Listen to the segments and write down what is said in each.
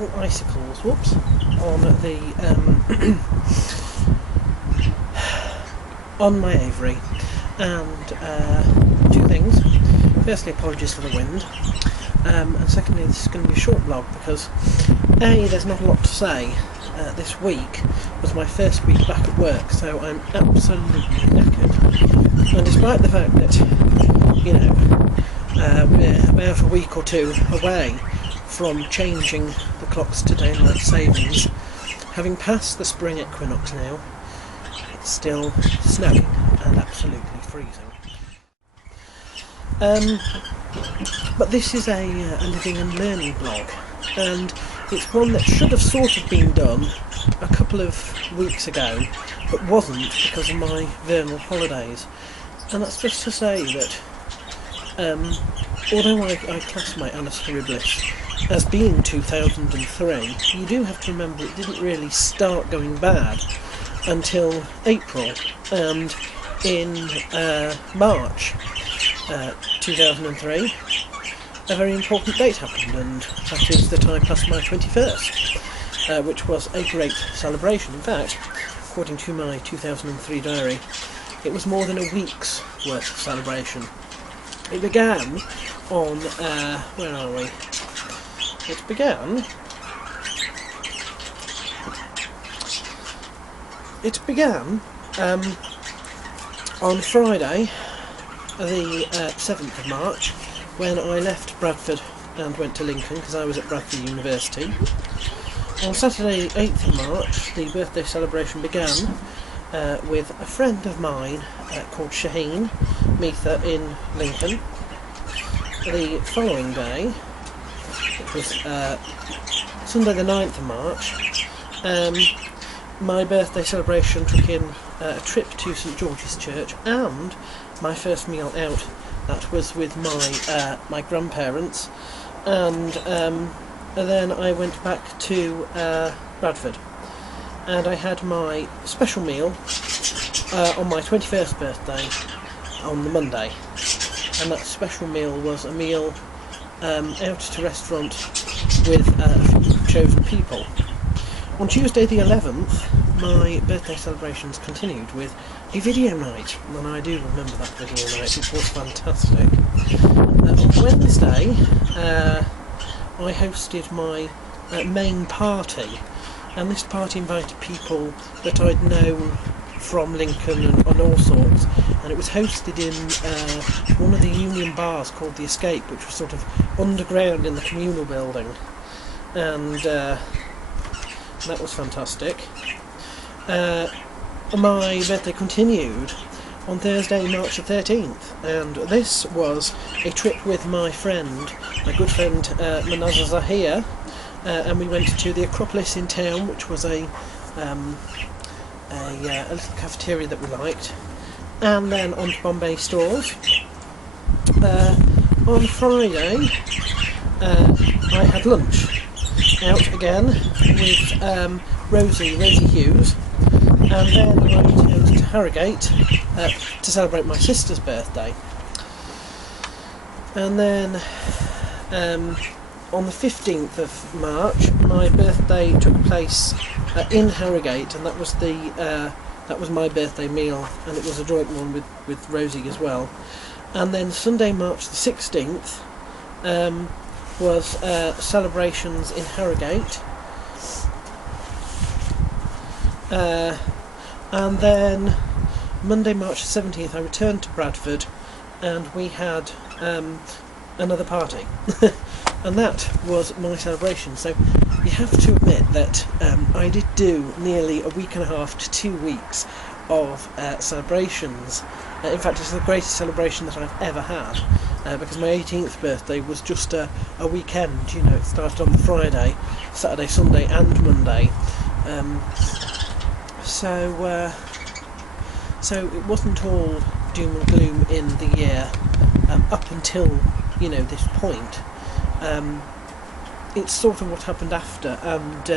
little icicles, whoops, on the on my aviary, and two things. Firstly, apologies for the wind, and secondly, this is going to be a short vlog because A, there's not a lot to say. This week was my first week back at work, so I'm absolutely knackered, and despite the fact that, you know, we're about a week or two away from changing the clocks to daylight savings, having passed the spring equinox now, it's still snowing and absolutely freezing. But this is a living and learning blog, and it's one that should have sort of been done a couple of weeks ago, but wasn't because of my vernal holidays. And that's just to say that although I class my Annus Horribilis as being 2003, you do have to remember it didn't really start going bad until April, and in March 2003 a very important date happened, and that is that I passed my 21st, which was a great celebration. In fact, according to my 2003 diary, it was more than a week's worth of celebration. It began on, where are we? It began on Friday, the 7th of March, when I left Bradford and went to Lincoln because I was at Bradford University. On Saturday, 8th of March, the birthday celebration began with a friend of mine called Shaheen Meetha in Lincoln. The following day, which was Sunday the 9th of March, my birthday celebration took in a trip to St George's Church and my first meal out. That was with my grandparents, and then I went back to Bradford, and I had my special meal on my 21st birthday on the Monday, and that special meal was a meal out at a restaurant with a few chosen people. On Tuesday the 11th, my birthday celebrations continued with a video night, and I do remember that video night. It was fantastic. On Wednesday, I hosted my main party, and this party invited people that I'd known from Lincoln and all sorts, and it was hosted in one of the union bars called The Escape, which was sort of underground in the communal building, and that was fantastic. My birthday continued on Thursday, March the 13th, and this was a trip with my friend, my good friend Manazza Zahir, and we went to the Acropolis in town, which was a little cafeteria that we liked, and then on to Bombay Stores. On Friday, I had lunch out again with Rosie Hughes, and then I went to Harrogate to celebrate my sister's birthday. And then on the 15th of March, my birthday took place in Harrogate, and that was my birthday meal, and it was a joint one with Rosie as well. And then Sunday, March the 16th, was celebrations in Harrogate. And then Monday, March 17th, I returned to Bradford, and we had another party. And that was my celebration. So you have to admit that I did do nearly a week and a half to 2 weeks of celebrations. In fact, it's the greatest celebration that I've ever had, because my 18th birthday was just a weekend. You know, it started on the Friday, Saturday, Sunday and Monday. So it wasn't all doom and gloom in the year up until, you know, this point. It's sort of what happened after, and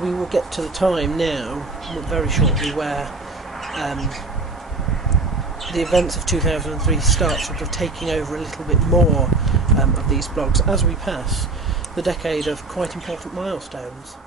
we will get to the time now, very shortly, where the events of 2003 start sort of taking over a little bit more of these blogs as we pass the decade of quite important milestones.